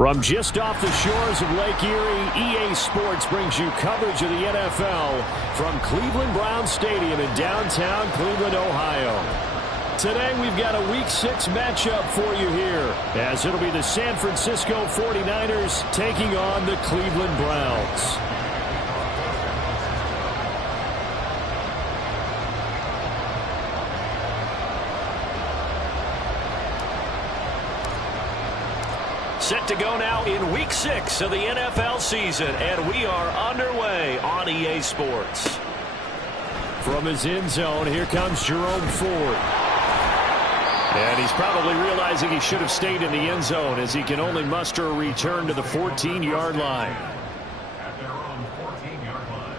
From just off the shores of Lake Erie, EA Sports brings you coverage of the NFL from Cleveland Browns Stadium in downtown Cleveland, Ohio. Today we've got a Week 6 matchup for you here, as it'll be the San Francisco 49ers taking on the Cleveland Browns. Set to go now in Week 6 of the NFL season, and we are underway on EA Sports. From his end zone, here comes Jerome Ford. And he's probably realizing he should have stayed in the end zone, as he can only muster a return to the 14-yard line. At their own 14-yard line.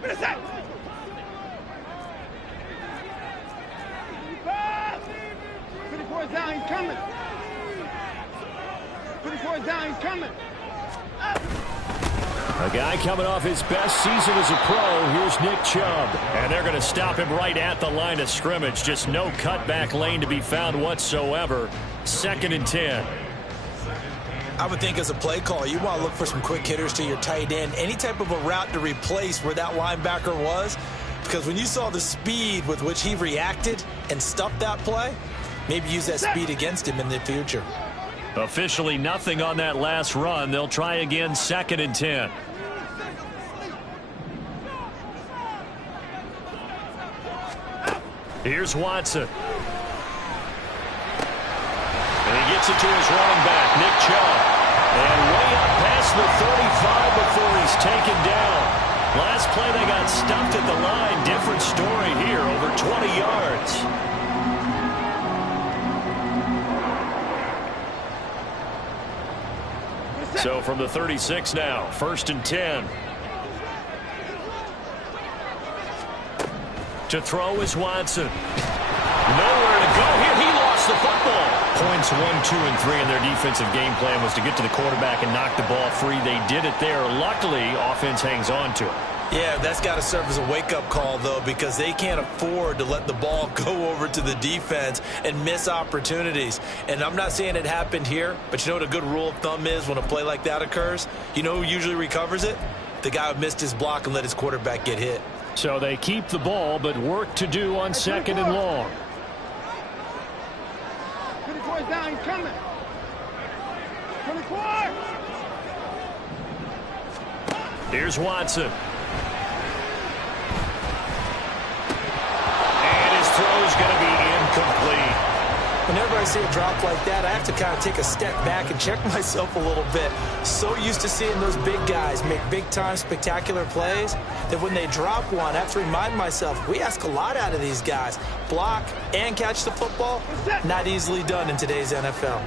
What is that? 24 down, he's coming. 24 down, he's coming. A guy coming off his best season as a pro. Here's Nick Chubb. And they're going to stop him right at the line of scrimmage. Just no cutback lane to be found whatsoever. 2nd and 10. I would think as a play call, you want to look for some quick hitters to your tight end. Any type of a route to replace where that linebacker was. Because when you saw the speed with which he reacted and stuffed that play, maybe use that speed against him in the future. Officially nothing on that last run. They'll try again, 2nd and 10. Here's Watson. And he gets it to his running back, Nick Chubb. And way up past the 35 before he's taken down. Last play they got stuffed at the line. Different story here, over 20 yards. So from the 36 now, 1st and 10. To throw is Watson. Nowhere to go here. He lost the football. Points 1, 2, and 3, and their defensive game plan was to get to the quarterback and knock the ball free. They did it there. Luckily, offense hangs on to it. Yeah, that's got to serve as a wake-up call, though, because they can't afford to let the ball go over to the defense and miss opportunities. And I'm not saying it happened here, but you know what a good rule of thumb is when a play like that occurs? You know who usually recovers it? The guy who missed his block and let his quarterback get hit. So they keep the ball, but work to do on 2nd and long. 24 down, he's coming. 24. Here's Watson. Throw's going to be incomplete. Whenever I see a drop like that, I have to kind of take a step back and check myself a little bit. So used to seeing those big guys make big-time spectacular plays that when they drop one, I have to remind myself, we ask a lot out of these guys. Block and catch the football, not easily done in today's NFL.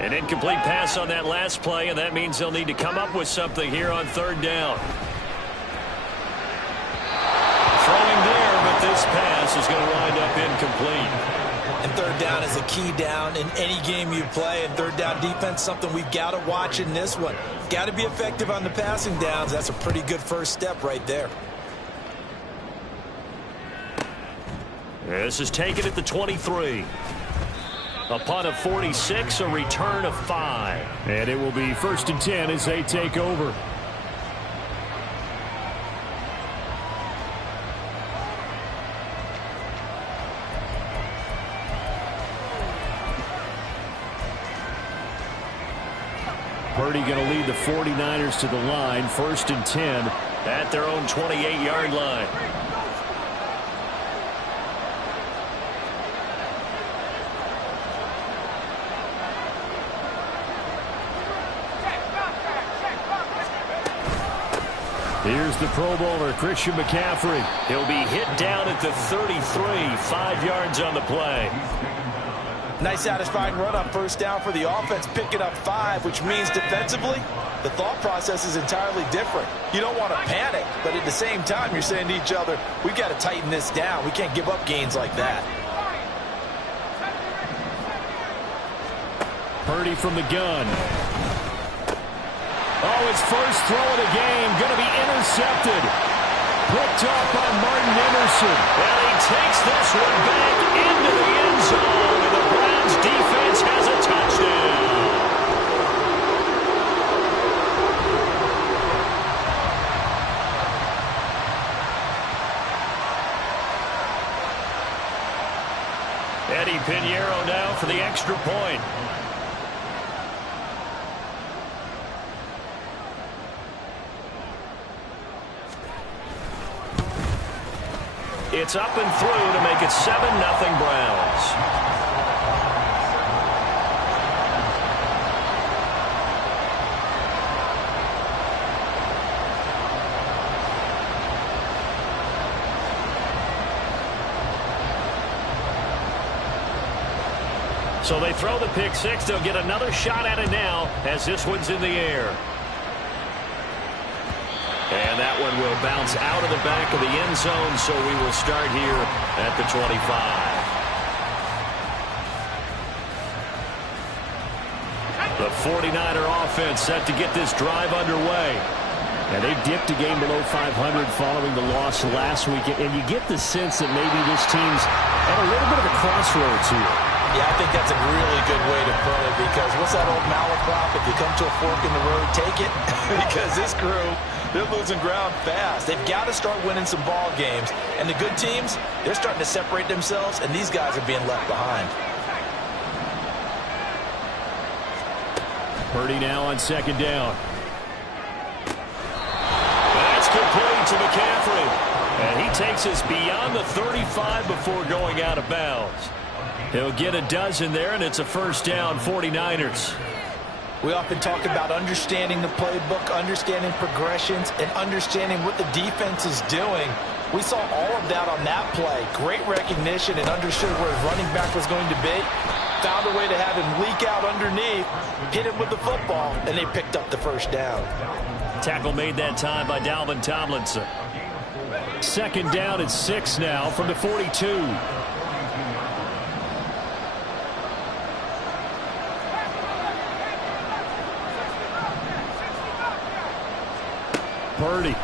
An incomplete pass on that last play, and that means they'll need to come up with something here on 3rd down. Throwing there, but this pass is going to wind up incomplete. And 3rd down is a key down in any game you play. And 3rd down defense, something we've got to watch in this one. Got to be effective on the passing downs. That's a pretty good first step right there. This is taken at the 23. A punt of 46, a return of 5. And it will be 1st and 10 as they take over. Purdy going to lead the 49ers to the line, 1st and 10 at their own 28-yard line. Here's the Pro Bowler, Christian McCaffrey. He'll be hit down at the 33, 5 yards on the play. Nice satisfying run on 1st down for the offense, picking up 5, which means defensively, the thought process is entirely different. You don't want to panic, but at the same time, you're saying to each other, we've got to tighten this down. We can't give up gains like that. Purdy from the gun. Oh, his first throw of the game going to be intercepted. Picked up by Martin Emerson. And he takes this one back into the end zone. And the Browns defense has a touchdown. Eddie Pinheiro now for the extra point. It's up and through to make it 7-0 Browns. So they throw the pick six. They'll get another shot at it now as this one's in the air. And that one will bounce out of the back of the end zone, so we will start here at the 25. The 49er offense set to get this drive underway. And they dipped a game below 500 following the loss last week. And you get the sense that maybe this team's at a little bit of a crossroads here. Yeah, I think that's a really good way to put it, because what's that old malaprop? If you come to a fork in the road, take it. Because this crew, they're losing ground fast. They've got to start winning some ball games. And the good teams, they're starting to separate themselves, and these guys are being left behind. Purdy now on second down. That's complete to McCaffrey. And he takes us beyond the 35 before going out of bounds. He'll get a dozen there, and it's a first down, 49ers. We often talk about understanding the playbook, understanding progressions, and understanding what the defense is doing. We saw all of that on that play. Great recognition and understood where his running back was going to be. Found a way to have him leak out underneath, hit him with the football, and they picked up the first down. Tackle made that time by Dalvin Tomlinson. Second down and 6 now from the 42. Purdy.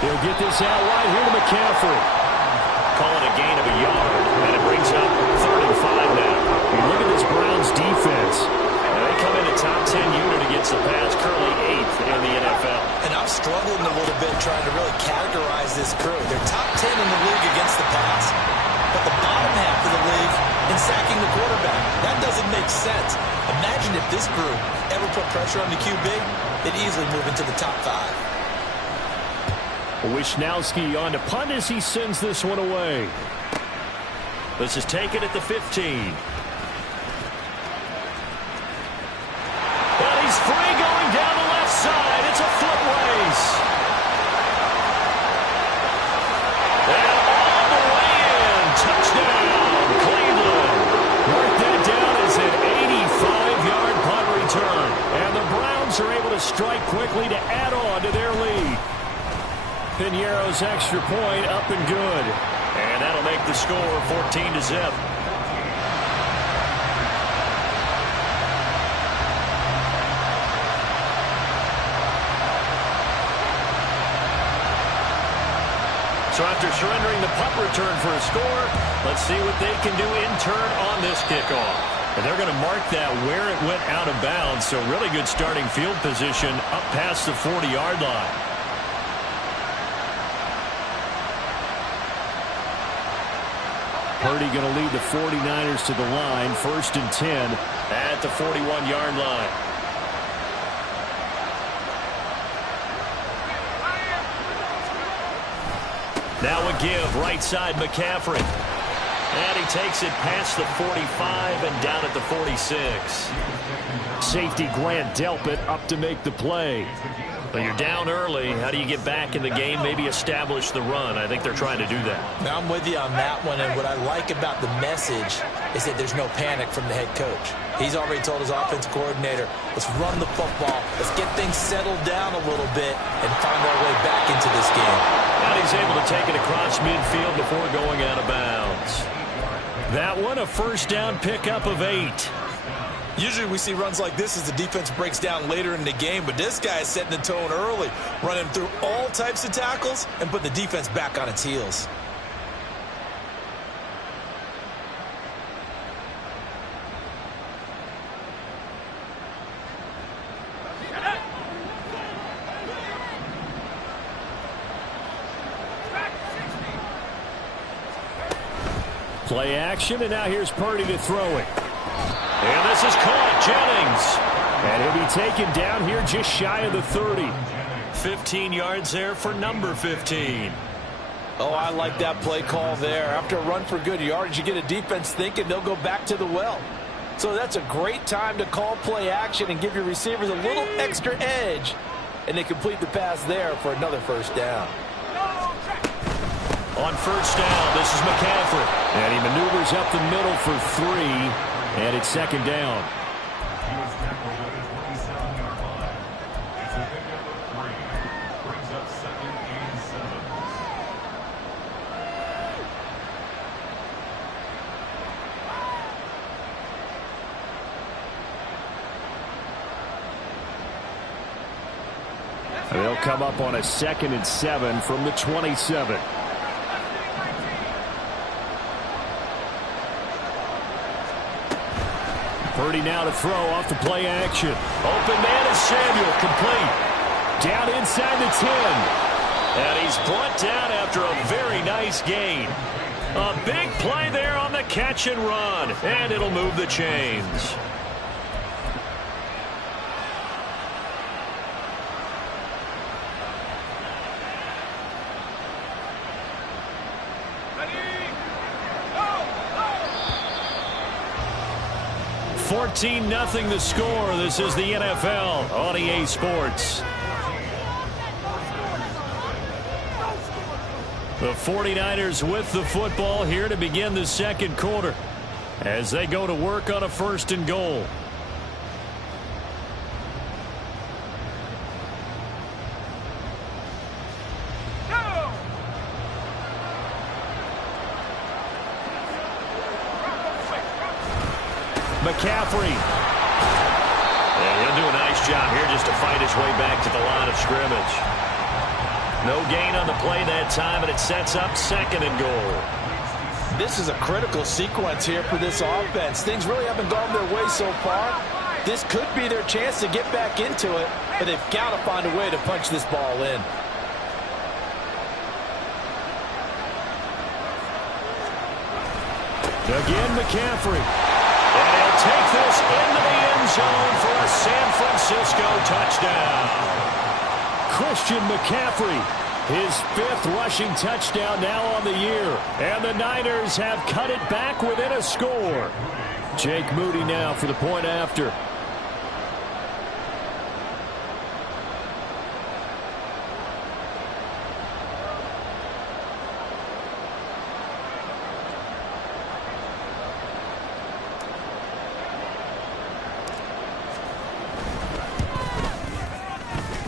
He'll get this out wide here to McCaffrey. Call it a gain of a yard, and it brings up 3rd and 5 now. You look at this Browns defense. And they come in a top 10 unit against the pass, currently 8th in the NFL. And I'm struggling a little bit trying to really categorize this crew. They're top 10 in the league against the pass, but the bottom half of the league in sacking the quarterback. That doesn't make sense. Imagine if this group ever put pressure on the QB, they'd easily move into the top 5. Wishnowski on to punt as he sends this one away. This is taken at the 15. And he's free going down the left side. It's a foot race. And all the way in. Touchdown, Cleveland. Mark that down as an 85-yard punt return. And the Browns are able to strike quickly to add on to their lead. Pinheiro's extra point up and good. And that'll make the score 14-0. So after surrendering the punt return for a score, let's see what they can do in turn on this kickoff. And they're going to mark that where it went out of bounds. So really good starting field position up past the 40-yard line. Purdy going to lead the 49ers to the line, 1st and 10 at the 41-yard line. Now a give, right side McCaffrey. And he takes it past the 45 and down at the 46. Safety Grant Delpit up to make the play. But you're down early. How do you get back in the game? Maybe establish the run. I think they're trying to do that. Now I'm with you on that one, and what I like about the message is that there's no panic from the head coach. He's already told his offensive coordinator, let's run the football, let's get things settled down a little bit and find our way back into this game. And he's able to take it across midfield before going out of bounds. That one, a first down pickup of 8. Usually we see runs like this as the defense breaks down later in the game, but this guy is setting the tone early, running through all types of tackles and putting the defense back on its heels. Play action, and now here's Purdy to throw it. And this is caught, Jennings. And he'll be taken down here just shy of the 30. 15 yards there for number 15. Oh, I like that play call there. After a run for good yardage, you get a defense thinking they'll go back to the well. So that's a great time to call play action and give your receivers a little extra edge. And they complete the pass there for another first down. On first down, this is McCaffrey. And he maneuvers up the middle for 3, and it's second down. He was tackled at the 27-yard line. It's a pickup of 3. Brings up 2nd and 7. They'll come up on a 2nd and 7 from the 27. Purdy now to throw off the play action. Open man is Samuel, complete. Down inside the 10. And he's brought down after a very nice gain. A big play there on the catch and run. And it'll move the chains. Go! 14-0 the score. This is the NFL on EA Sports. The 49ers with the football here to begin the second quarter as they go to work on a 1st and goal. McCaffrey. And he'll do a nice job here just to fight his way back to the line of scrimmage. No gain on the play that time, and it sets up 2nd and goal. This is a critical sequence here for this offense. Things really haven't gone their way so far. This could be their chance to get back into it, but they've got to find a way to punch this ball in. Again, McCaffrey. And he'll take this into the end zone for a San Francisco touchdown. Christian McCaffrey, his 5th rushing touchdown now on the year. And the Niners have cut it back within a score. Jake Moody now for the point after.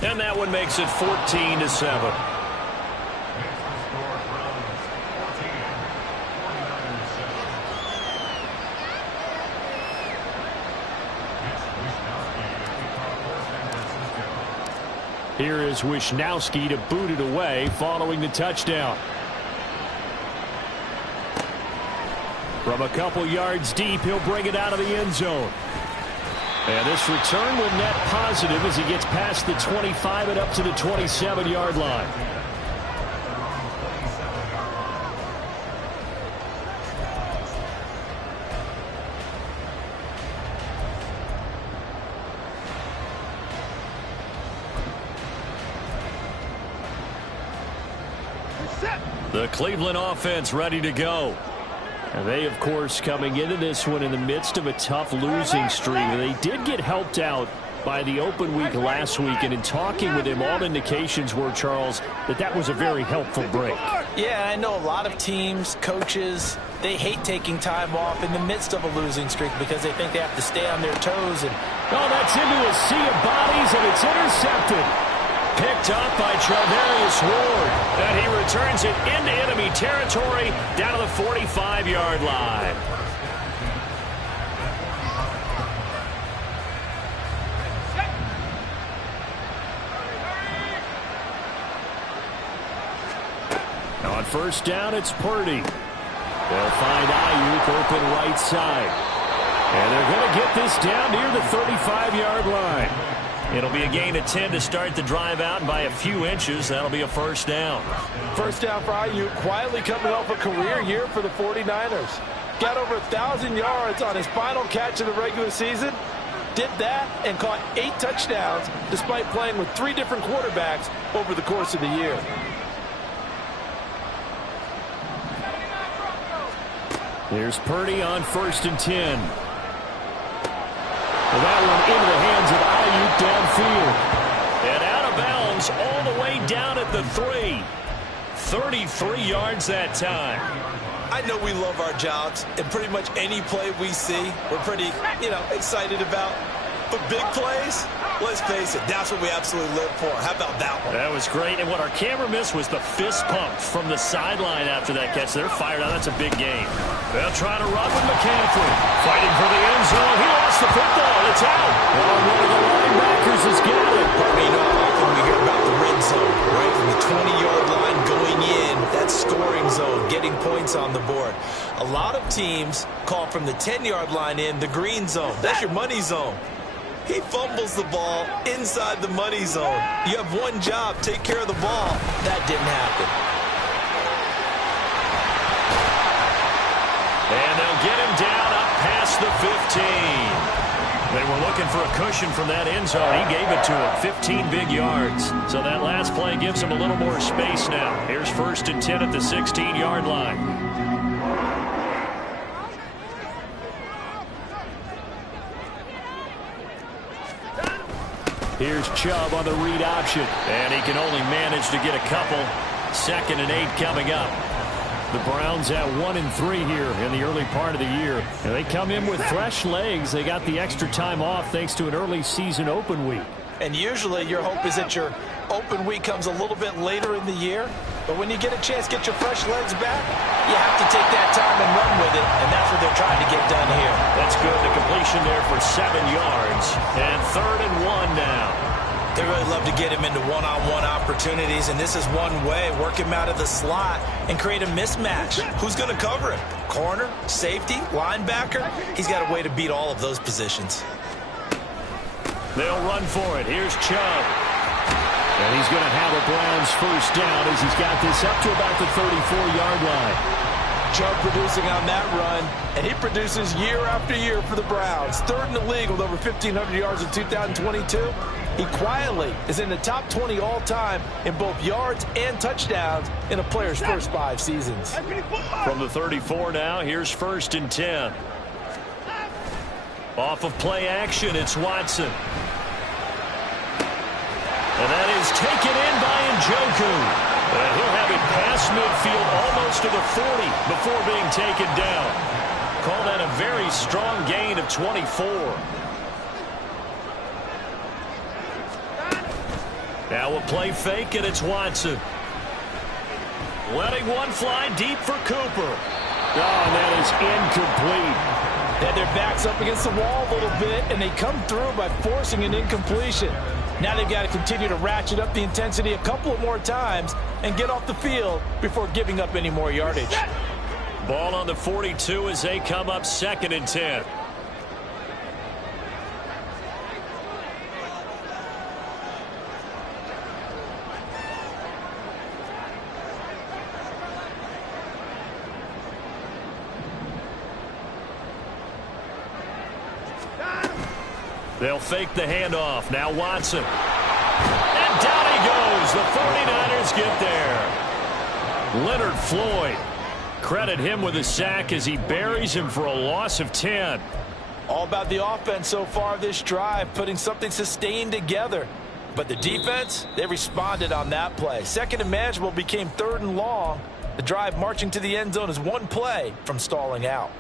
And that one makes it 14-7. Here is Wisnowski to boot it away following the touchdown. From a couple yards deep, he'll bring it out of the end zone. And this return will net positive as he gets past the 25 and up to the 27-yard line. The Cleveland offense ready to go. And they, of course, coming into this one in the midst of a tough losing streak. They did get helped out by the open week last week, and in talking with him, all indications were, Charles, that was a very helpful break. Yeah, I know a lot of teams, coaches, they hate taking time off in the midst of a losing streak because they think they have to stay on their toes. And oh, that's into a sea of bodies, and it's intercepted. Picked up by Charvarius Ward. And he returns it into enemy territory down to the 45-yard line. first down, it's Purdy. They'll find Ayuk open right side. And they're going to get this down near the 35-yard line. It'll be a gain of 10 to start the drive out, and by a few inches, that'll be a first down. First down for Ayuk, quietly coming off a career year for the 49ers. Got over 1,000 yards on his final catch of the regular season. Did that and caught 8 touchdowns despite playing with 3 different quarterbacks over the course of the year. Here's Purdy on 1st and 10. Well, that one into the hands of Ayuk downfield. And out of bounds all the way down at the 3. 33 yards that time. I know we love our jobs, and pretty much any play we see, we're pretty, excited about. But big plays, let's face it, that's what we absolutely live for. How about that one? That was great, and what our camera missed was the fist pump from the sideline after that catch. They're fired on. That's a big game. They'll try to run with McCaffrey. Fighting for the end zone. He lost the football. It's out. Oh, one of the linebackers has got it. Often we hear about the red zone, right? From the 20-yard line going in, that scoring zone, getting points on the board. A lot of teams call from the 10-yard line in the green zone. That's your money zone. He fumbles the ball inside the money zone. You have one job, take care of the ball. That didn't happen. And they'll get him down up past the 15. They were looking for a cushion from that end zone. He gave it to him, 15 big yards. So that last play gives him a little more space now. Here's 1st and 10 at the 16-yard line. Here's Chubb on the read option. And he can only manage to get a couple. 2nd and 8 coming up. The Browns at 1-3 here in the early part of the year. And they come in with fresh legs. They got the extra time off thanks to an early season open week. And usually your hope is that your open week comes a little bit later in the year. But when you get a chance to get your fresh legs back, you have to take that time and run with it. And that's what they're trying to get done here. That's good. The completion there for 7 yards. And 3rd and 1 now. They really love to get him into one-on-one opportunities, and this is one way. Work him out of the slot and create a mismatch. Who's going to cover him? Corner, safety, linebacker? He's got a way to beat all of those positions. They'll run for it. Here's Chubb. And he's going to have a Browns first down as he's got this up to about the 34-yard line. Chubb producing on that run, and he produces year after year for the Browns. 3rd in the league with over 1,500 yards in 2022. He quietly is in the top 20 all-time in both yards and touchdowns in a player's first 5 seasons. From the 34 now, here's 1st and 10. Off of play action, it's Watson. And that is taken in by Njoku. And he'll have it past midfield almost to the 40 before being taken down. Call that a very strong gain of 24. Now a play fake, and it's Watson. Letting one fly deep for Cooper. Oh, and that is incomplete. And their backs up against the wall a little bit, and they come through by forcing an incompletion. Now they've got to continue to ratchet up the intensity a couple of more times and get off the field before giving up any more yardage. Ball on the 42 as they come up 2nd and 10. They'll fake the handoff. Now Watson. And down he goes. The 49ers get there. Leonard Floyd. Credit him with a sack as he buries him for a loss of 10. All about the offense so far this drive, putting something sustained together. But the defense, they responded on that play. 2nd and manageable became 3rd and long. The drive marching to the end zone is one play from stalling out.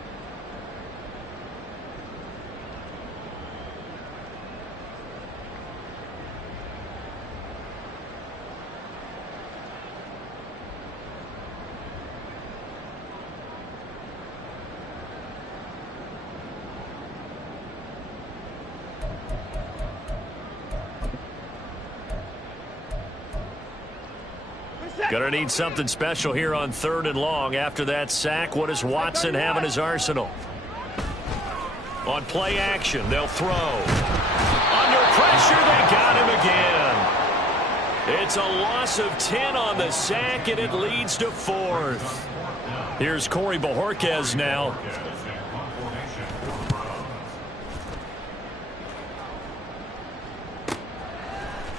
Going to need something special here on 3rd and long. After that sack, what does Watson have in his arsenal? On play action, they'll throw. Under pressure, they got him again. It's a loss of 10 on the sack, and it leads to 4th. Here's Corey Bojorquez now.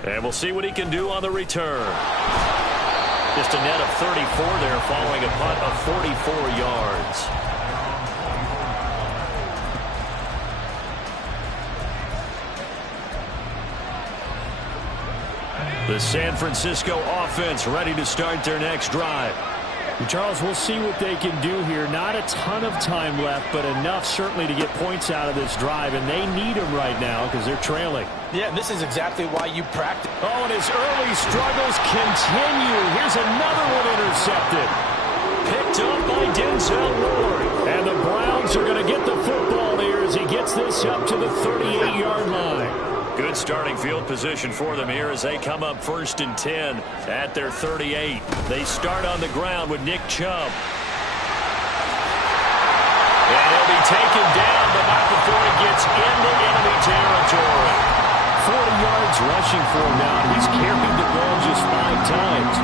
And we'll see what he can do on the return. Just a net of 34 there following a punt of 44 yards. The San Francisco offense ready to start their next drive. Charles, we'll see what they can do here. Not a ton of time left, but enough certainly to get points out of this drive, and they need them right now because they're trailing. Yeah, this is exactly why you practice. Oh, and his early struggles continue. Here's another one intercepted. Picked up by Denzel Ward. And the Browns are going to get the football here as he gets this up to the 38-yard line. Good starting field position for them here as they come up 1st and 10 at their 38. They start on the ground with Nick Chubb. And he'll be taken down, but not before he gets into enemy territory. 40 yards rushing for him now. He's carried the ball just 5 times.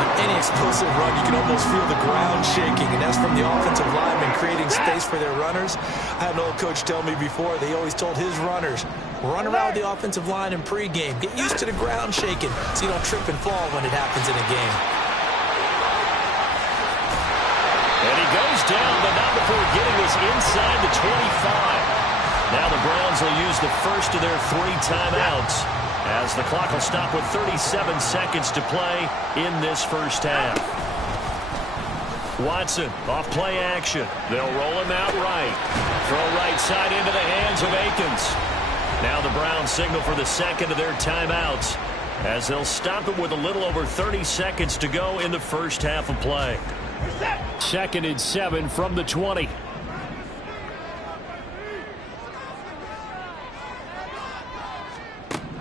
On any explosive run, you can almost feel the ground shaking, and that's from the offensive linemen creating space for their runners. I had an old coach tell me before, they always told his runners, run around the offensive line in pregame. Get used to the ground shaking so you don't trip and fall when it happens in a game. And he goes down, but not before getting this inside the 25. Now the Browns will use the first of their 3 timeouts as the clock will stop with 37 seconds to play in this first half. Watson off play action. They'll roll him out right. Throw right side into the hands of Akins. Now the Browns signal for the second of their timeouts as they'll stop it with a little over 30 seconds to go in the first half of play. 2nd and 7 from the 20.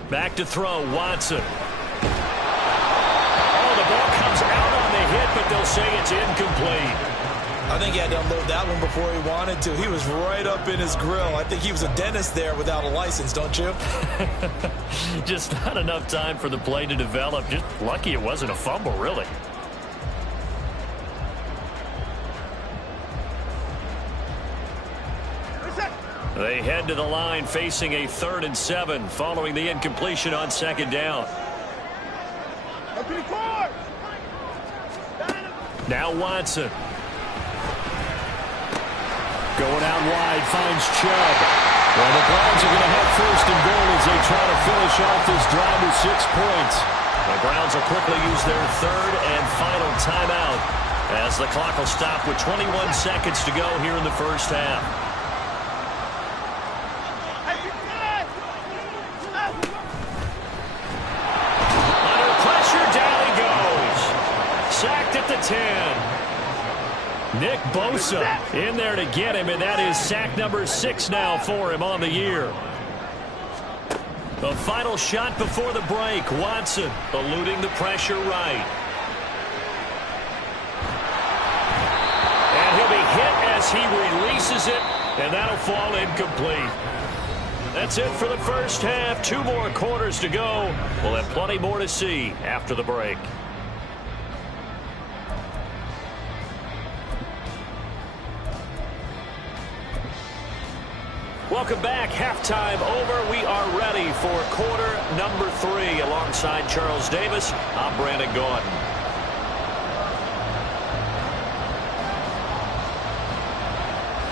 Back to throw, Watson. Oh, the ball comes out on the hit, but they'll say it's incomplete. I think he had to unload that one before he wanted to. He was right up in his grill. I think he was a dentist there without a license, don't you? Just not enough time for the play to develop. Just lucky it wasn't a fumble, really. They head to the line facing a 3rd and 7 following the incompletion on 2nd down. Now Watson. Going out wide, finds Chubb. Well, the Browns are going to have 1st and goal as they try to finish off this drive with 6 points. The Browns will quickly use their 3rd and final timeout as the clock will stop with 21 seconds to go here in the first half. Under pressure, down he goes. Sacked at the 10. Nick Bosa in there to get him, and that is sack number 6 now for him on the year. The final shot before the break. Watson eluding the pressure right. And he'll be hit as he releases it, and that'll fall incomplete. That's it for the first half. 2 more quarters to go. We'll have plenty more to see after the break. Welcome back. Halftime over. We are ready for quarter number 3. Alongside Charles Davis, I'm Brandon Gaudin.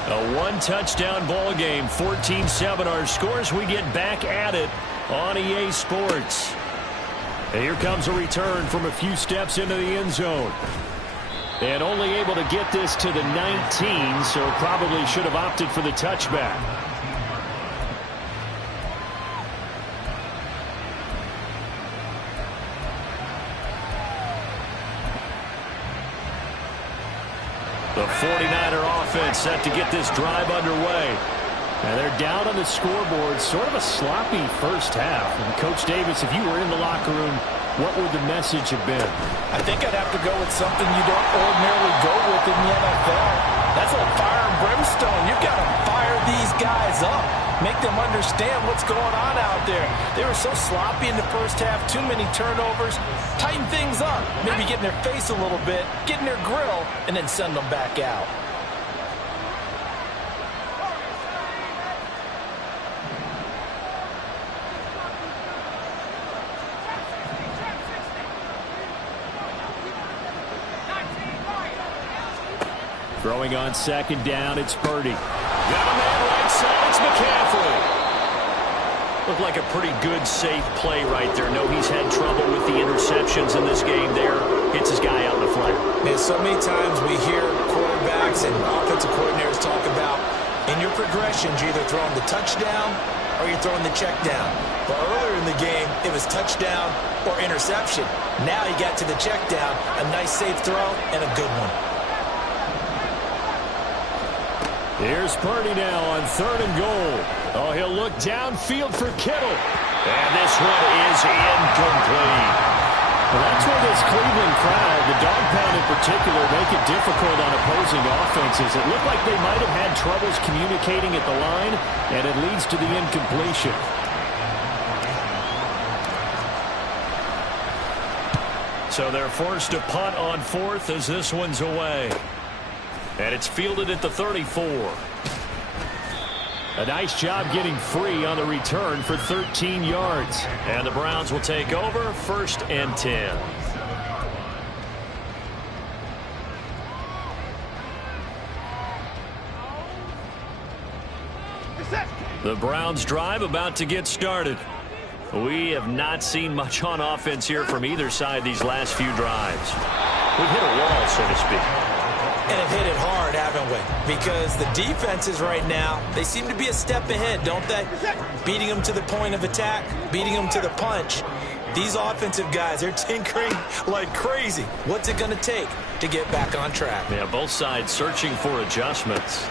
A 1-touchdown ball game. 14-7 our scores. We get back at it on EA Sports. And here comes a return from a few steps into the end zone. And only able to get this to the 19, so probably should have opted for the touchback. The 49er offense set to get this drive underway. And they're down on the scoreboard. Sort of a sloppy first half. And Coach Davis, if you were in the locker room, what would the message have been? I think I'd have to go with something you don't ordinarily go with in the NFL. That's like fire and brimstone. You've got to fire these guys up. Make them understand what's going on out there. They were so sloppy in the first half. Too many turnovers. Tighten things up. Maybe get in their face a little bit. Get in their grill. And then send them back out. Throwing on second down, it's Purdy. Got a man right side, it's McCaffrey. Looked like a pretty good, safe play right there. No, he's had trouble with the interceptions in this game there. Hits his guy out in the flat. Man, so many times we hear quarterbacks and offensive coordinators talk about in your progressions, you're either throwing the touchdown or you're throwing the check down. But earlier in the game, it was touchdown or interception. Now he got to the check down, a nice safe throw and a good one. Here's Purdy now on 3rd and goal. Oh, he'll look downfield for Kittle. And this one is incomplete. Well, that's where this Cleveland crowd, the dog pound in particular, make it difficult on opposing offenses. It looked like they might have had troubles communicating at the line, and it leads to the incompletion. So they're forced to punt on 4th as this one's away. And it's fielded at the 34. A nice job getting free on the return for 13 yards. And the Browns will take over 1st and 10. The Browns drive about to get started. We have not seen much on offense here from either side these last few drives. We've hit a wall, so to speak. And have hit it hard, haven't we? Because the defenses right now, they seem to be a step ahead, don't they? Beating them to the point of attack, beating them to the punch. These offensive guys, they're tinkering like crazy. What's it going to take to get back on track? Yeah, both sides searching for adjustments.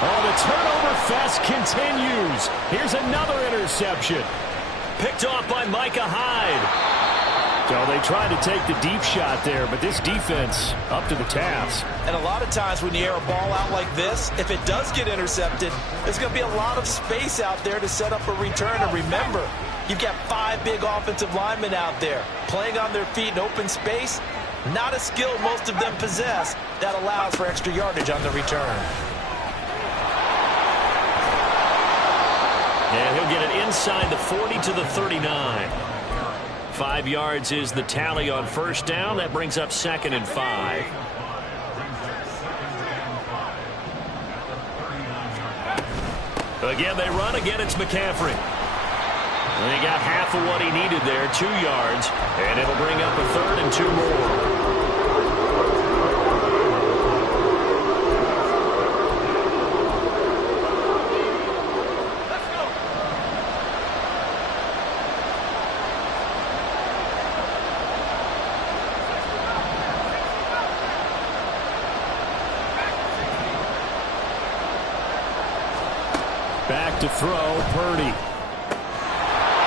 Oh, the turnover fest continues. Here's another interception. Picked off by Micah Hyde. So they tried to take the deep shot there, but this defense up to the task. And a lot of times when you air a ball out like this, if it does get intercepted, there's going to be a lot of space out there to set up a return. And remember, you've got 5 big offensive linemen out there playing on their feet in open space. Not a skill most of them possess that allows for extra yardage on the return. And he'll get it inside the 40 to the 39. 5 yards is the tally on 1st down. That brings up 2nd and 5. Again, they run. Again, it's McCaffrey. And he got half of what he needed there, 2 yards. And it'll bring up a 3rd and 2 more. Back to throw, Purdy.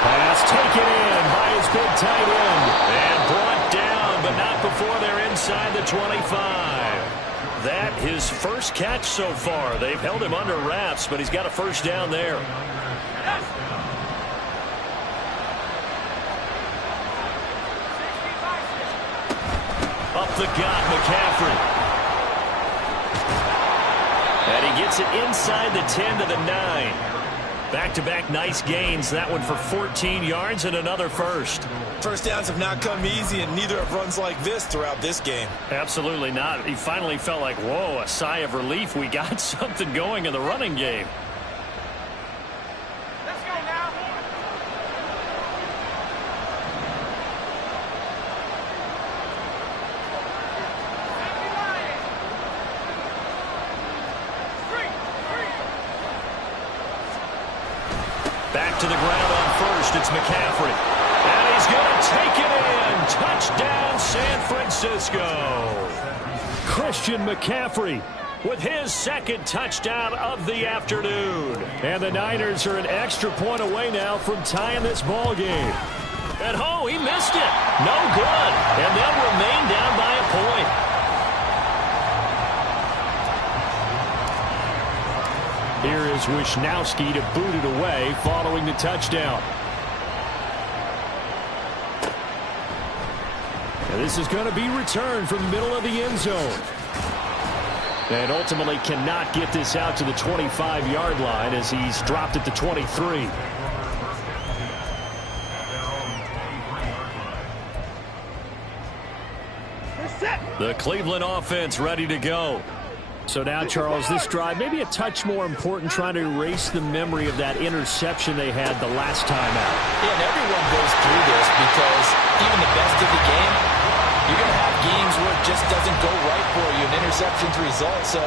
Pass taken in by his big tight end. And brought down, but not before they're inside the 25. That his first catch so far. They've held him under wraps, but he's got a 1st down there. Up the gut, McCaffrey. And he gets it inside the 10 to the 9. Back-to-back nice gains. That one for 14 yards and another 1st. First downs have not come easy, and neither have runs like this throughout this game. Absolutely not. He finally felt like, whoa, a sigh of relief. We got something going in the running game. Let's go now. Back to the ground on 1st. It's McCaffrey. And he's going to take it in. Touchdown, San Francisco. Christian McCaffrey with his second touchdown of the afternoon. And the Niners are an extra point away now from tying this ball game. And oh, he missed it. No good. And they'll remain down by a point. Here is Wisnowski to boot it away following the touchdown. And this is going to be returned from the middle of the end zone. And ultimately cannot get this out to the 25-yard line as he's dropped at the 23. The Cleveland offense ready to go. So now, Charles, this drive maybe a touch more important, trying to erase the memory of that interception they had the last time out. Yeah, and everyone goes through this because even the best of the game, you're going to have games where it just doesn't go right for you, and interceptions result. So,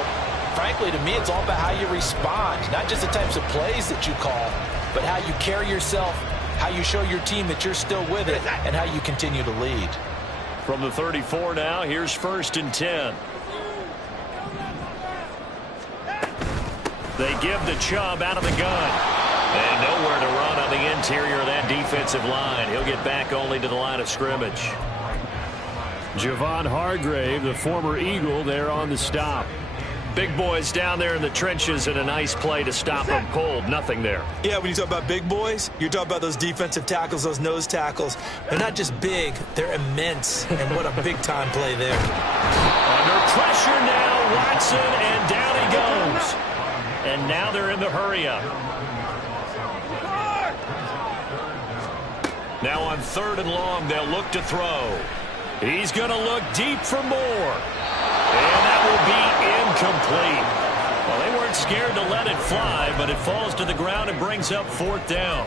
frankly, to me, it's all about how you respond, not just the types of plays that you call, but how you carry yourself, how you show your team that you're still with it, and how you continue to lead. From the 34 now, here's 1st and 10. They give the Chubb out of the gun. And nowhere to run on the interior of that defensive line. He'll get back only to the line of scrimmage. Javon Hargrave, the former Eagle, there on the stop. Big boys down there in the trenches, and a nice play to stop them cold. Nothing there. Yeah, when you talk about big boys, you're talking about those defensive tackles, those nose tackles. They're not just big, they're immense. And what a big-time play there. Under pressure now, Watson, and down he goes. And now they're in the hurry-up. Now on 3rd and long, they'll look to throw. He's going to look deep for more. And that will be incomplete. Well, they weren't scared to let it fly, but it falls to the ground and brings up 4th down.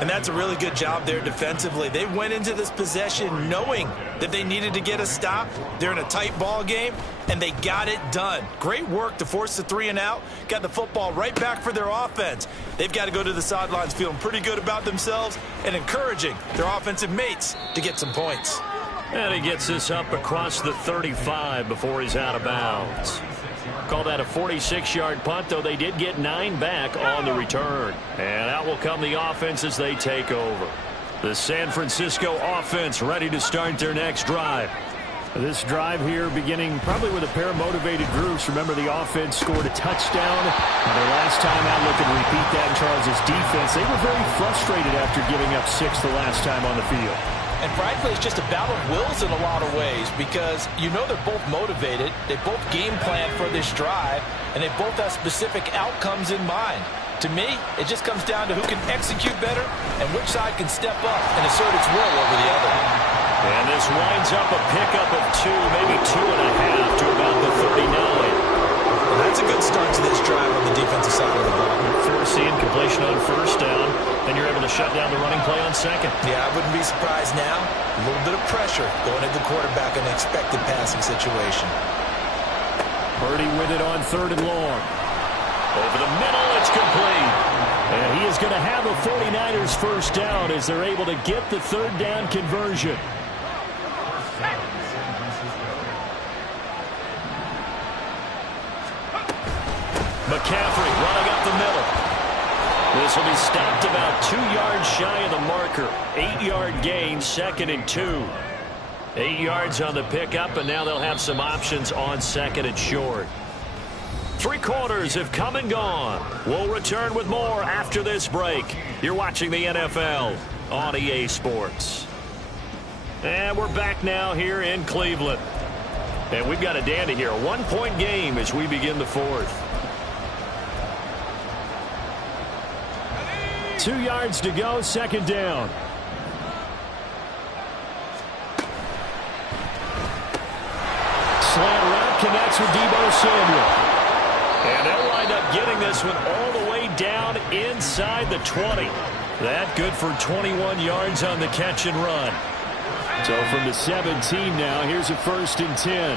And that's a really good job there defensively. They went into this possession knowing that they needed to get a stop. They're in a tight ball game, and they got it done. Great work to force the 3 and out. Got the football right back for their offense. They've got to go to the sidelines feeling pretty good about themselves and encouraging their offensive mates to get some points. And he gets this up across the 35 before he's out of bounds. Call that a 46-yard punt, though they did get 9 back on the return. And out will come the offense as they take over. The San Francisco offense ready to start their next drive. This drive here beginning probably with a pair of motivated groups. Remember, the offense scored a touchdown. And their last time out, looking to repeat that in Charles' defense. They were very frustrated after giving up 6 the last time on the field. And frankly, it's just a battle of wills in a lot of ways because you know they're both motivated. They both game plan for this drive, and they both have specific outcomes in mind. To me, it just comes down to who can execute better and which side can step up and assert its will over the other. And this winds up a pickup of 2, maybe 2.5 to about the 39. Well, that's a good start to this drive on the defensive side of the ball. Forcing completion on 1st down. Then you're able to shut down the running play on 2nd. Yeah, I wouldn't be surprised now. A little bit of pressure going at the quarterback in an expected passing situation. Purdy with it on 3rd and long. Over the middle, it's complete. And he is going to have a 49ers 1st down as they're able to get the 3rd down conversion. McCaffrey running up the middle. This will be stopped about 2 yards shy of the marker. 8-yard gain, 2nd and 2. 8 yards on the pickup, and now they'll have some options on 2nd and short. 3 quarters have come and gone. We'll return with more after this break. You're watching the NFL on EA Sports. And we're back now here in Cleveland. And we've got a dandy here. A 1-point game as we begin the 4th. 2 yards to go, 2nd down. Slant route connects with Deebo Samuel. And they'll wind up getting this one all the way down inside the 20. That good for 21 yards on the catch and run. So from the 17 now, here's a 1st and 10.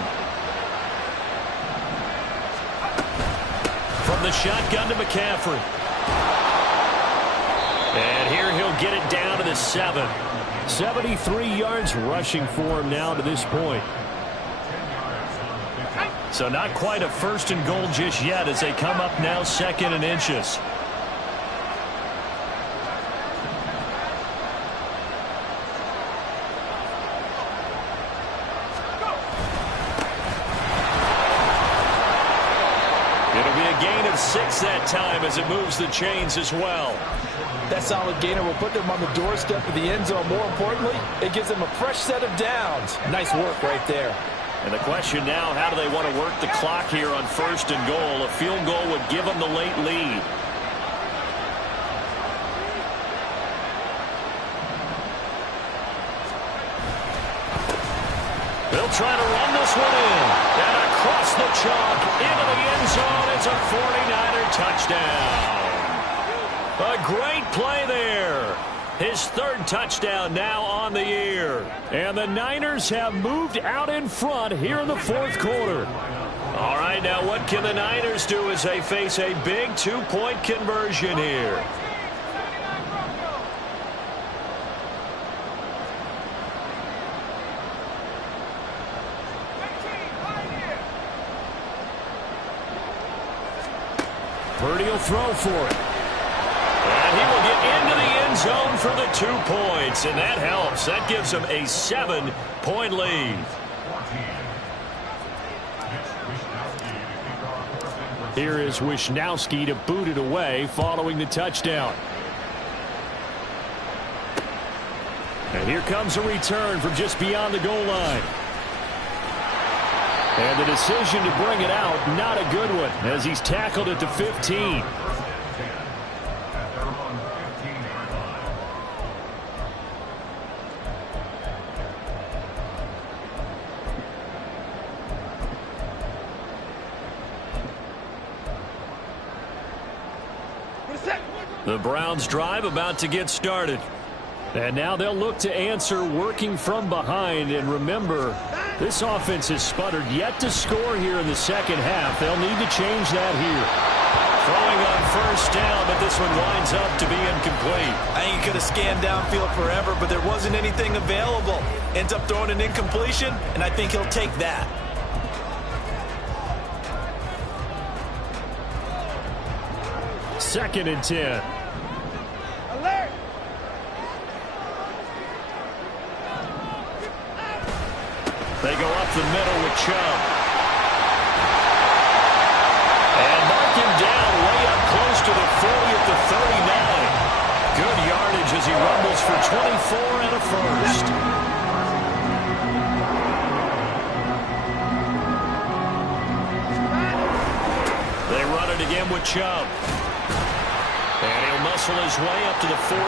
From the shotgun to McCaffrey. And here he'll get it down to the 7. 73 yards rushing for him now to this point. So not quite a 1st and goal just yet as they come up now 2nd and inches. It'll be a gain of 6 that time as it moves the chains as well. That solid gainer will put them on the doorstep of the end zone. More importantly, it gives them a fresh set of downs. Nice work right there. And the question now, how do they want to work the clock here on 1st and goal? A field goal would give them the late lead. They'll try to run this one in. And across the chalk into the end zone. It's a 49er touchdown. A great play there. His 3rd touchdown now on the year. And the Niners have moved out in front here in the 4th quarter. All right, now what can the Niners do as they face a big 2-point conversion here? Purdy will throw for it. And he will get into the end zone for the 2 points. And that helps. That gives him a 7-point lead. Here is Wishnowski to boot it away following the touchdown. And here comes a return from just beyond the goal line. And the decision to bring it out, not a good one, as he's tackled at the 15. The Browns drive about to get started. And now they'll look to answer working from behind. And remember, this offense has sputtered yet to score here in the 2nd half. They'll need to change that here. Throwing on 1st down, but this one winds up to be incomplete. I think he could have scanned downfield forever, but there wasn't anything available. Ends up throwing an incompletion, and I think he'll take that. Second and 10. Alert! They go up the middle with Chubb. And mark him down way up close to the 40 at the 39. Good yardage as he rumbles for 24 and a 1st. They run it again with Chubb. And he'll muscle his way up to the 43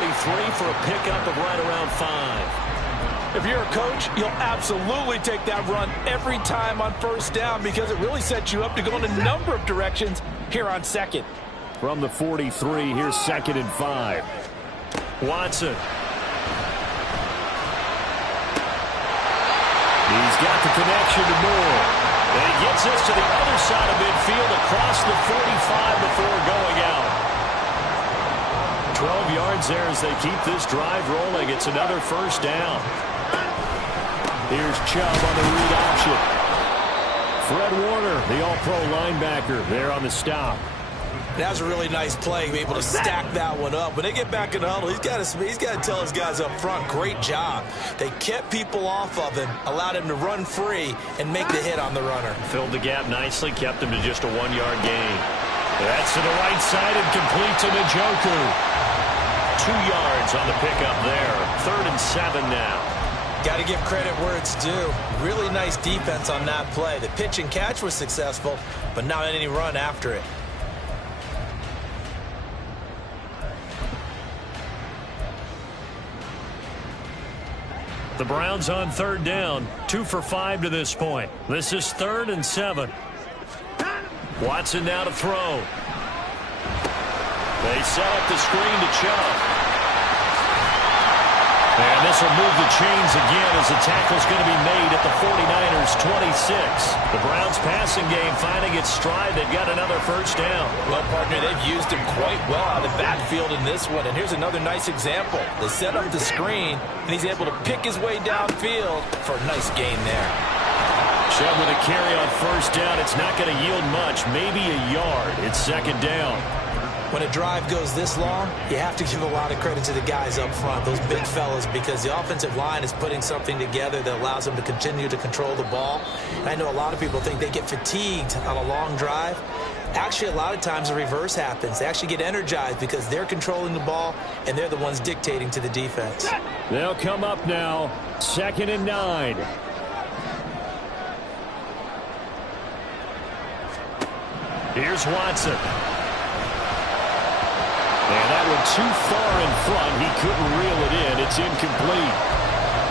for a pickup of right around 5. If you're a coach, you'll absolutely take that run every time on 1st down because it really sets you up to go in a number of directions here on 2nd. From the 43, here's 2nd and 5. Watson. He's got the connection to Moore. And he gets us to the other side of midfield across the 45 before going out. 12 yards there as they keep this drive rolling. It's another 1st down. Here's Chubb on the read option. Fred Warner, the all-pro linebacker, there on the stop. That was a really nice play, be able to stack that one up. When they get back in the huddle, he's got to tell his guys up front, great job. They kept people off of him, allowed him to run free and make the hit on the runner. Filled the gap nicely, kept him to just a 1-yard gain. That's to the right side and complete to Njoku. 2 yards on the pickup there. 3rd and 7 now. Got to give credit where it's due. Really nice defense on that play. The pitch and catch was successful, but not any run after it. The Browns on 3rd down. 2 for 5 to this point. This is 3rd and 7. Watson now to throw. They set up the screen to Chubb. And this will move the chains again as the tackle's going to be made at the 49ers 26. The Browns passing game finding its stride. They've got another 1st down. Well, partner, they've used him quite well out of the backfield in this one. And here's another nice example. They set up the screen, and he's able to pick his way downfield for a nice gain there. Chubb with a carry on first down. It's not going to yield much, maybe a yard. It's second down. When a drive goes this long, you have to give a lot of credit to the guys up front, those big fellas, because the offensive line is putting something together that allows them to continue to control the ball. And I know a lot of people think they get fatigued on a long drive. Actually, a lot of times the reverse happens. They actually get energized because they're controlling the ball, and they're the ones dictating to the defense. They'll come up now, 2nd and 9. Here's Watson. And that one too far in front. He couldn't reel it in. It's incomplete.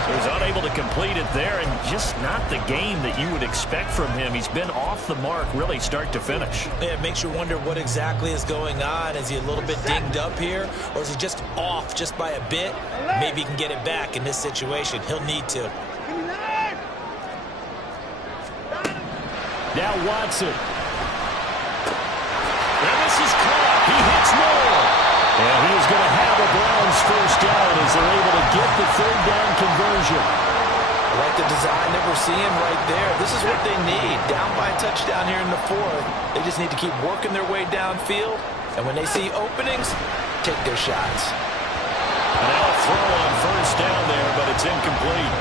He was unable to complete it there, and just not the game that you would expect from him. He's been off the mark really start to finish. Yeah, it makes you wonder what exactly is going on. Is he a little bit dinged up here, or is he just off just by a bit? Maybe he can get it back in this situation. He'll need to. Now Watson. And this is caught. He hits more. And he is going to have the Browns first down as they're able to get the 3rd down conversion. I like the design that we're seeing right there. This is what they need. Down by a touchdown here in the 4th. They just need to keep working their way downfield. And when they see openings, take their shots. And now a throw on first down there, but it's incomplete.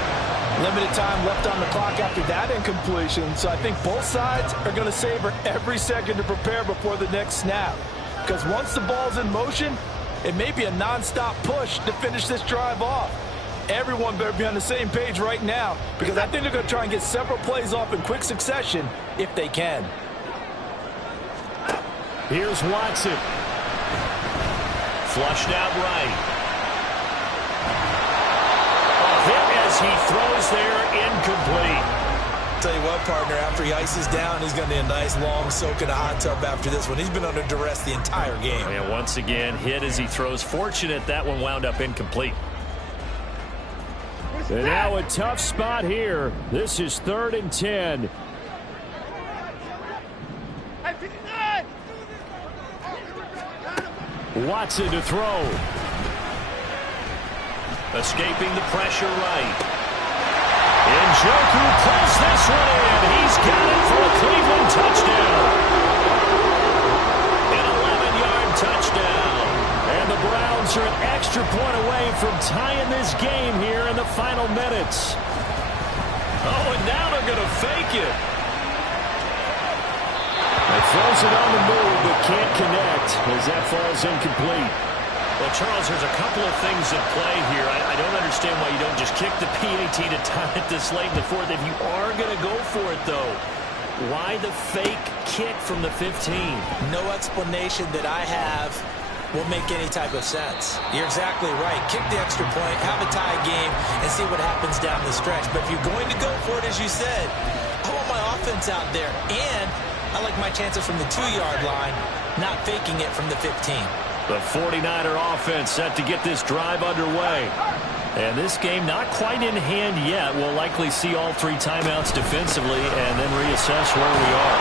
Limited time left on the clock after that incompletion, so I think both sides are going to savor every second to prepare before the next snap. Because once the ball's in motion, it may be a non-stop push to finish this drive off. Everyone better be on the same page right now, because I think they're going to try and get several plays off in quick succession if they can. Here's Watson. Flushed out right. As he throws there, incomplete. Tell you what, partner, after he ices down, he's going to need a nice long soak in a hot tub after this one. He's been under duress the entire game. And once again, hit as he throws. Fortunate that one wound up incomplete. And now a tough spot here. This is 3rd and 10. Watson to throw. Escaping the pressure right. Njoku pulls this one in. He's got it for a Cleveland touchdown. An 11-yard touchdown. And the Browns are an extra point away from tying this game here in the final minutes. Oh, and now they're going to fake it. He throws it on the move, but can't connect as that falls incomplete. Well, Charles, there's a couple of things at play here. I don't understand why you don't just kick the PAT to tie it this late in the 4th. If you are going to go for it, though, why the fake kick from the 15? No explanation that I have will make any type of sense. You're exactly right. Kick the extra point, have a tie game, and see what happens down the stretch. But if you're going to go for it, as you said, I want my offense out there, and I like my chances from the 2-yard line, not faking it from the 15. The 49er offense set to get this drive underway. And this game not quite in hand yet. We'll likely see all 3 timeouts defensively and then reassess where we are.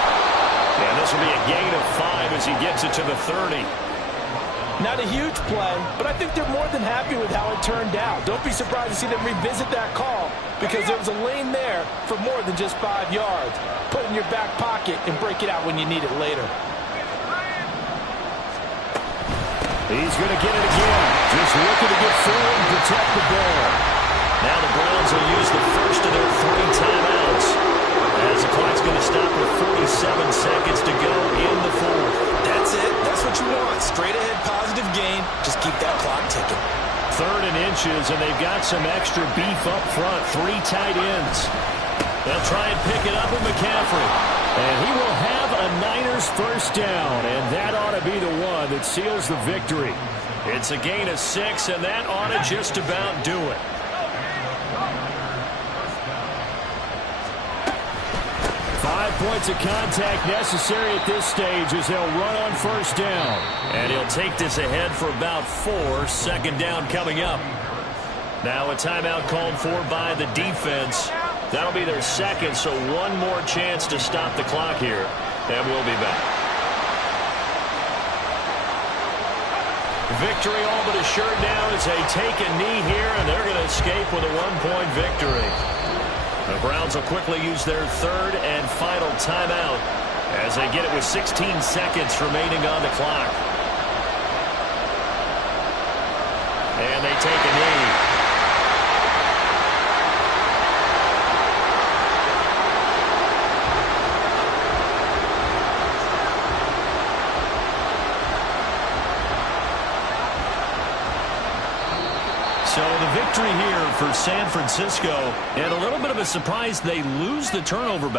And this will be a gain of 5 as he gets it to the 30. Not a huge play, but I think they're more than happy with how it turned out. Don't be surprised to see them revisit that call because there was a lane there for more than just 5 yards. Put it in your back pocket and break it out when you need it later. He's going to get it again. Just looking to get forward and protect the ball. Now the Browns will use the first of their 3 timeouts. As the clock's going to stop with 47 seconds to go in the 4th. That's it. That's what you want. Straight ahead, positive gain. Just keep that clock ticking. 3rd and inches, and they've got some extra beef up front. 3 tight ends. They'll try and pick it up with McCaffrey. And he will have a Niners first down, and that ought to be the one that seals the victory. It's a gain of 6, and that ought to just about do it. Five points of contact necessary at this stage as they'll run on first down. And he'll take this ahead for about 4. Second down coming up. Now a timeout called for by the defense. That'll be their second, so one more chance to stop the clock here. And we'll be back. Victory all but assured now as they take a knee here, and they're going to escape with a 1-point victory. The Browns will quickly use their third and final timeout as they get it with 16 seconds remaining on the clock. And they take a knee. So the victory here for San Francisco, and a little bit of a surprise they lose the turnover back.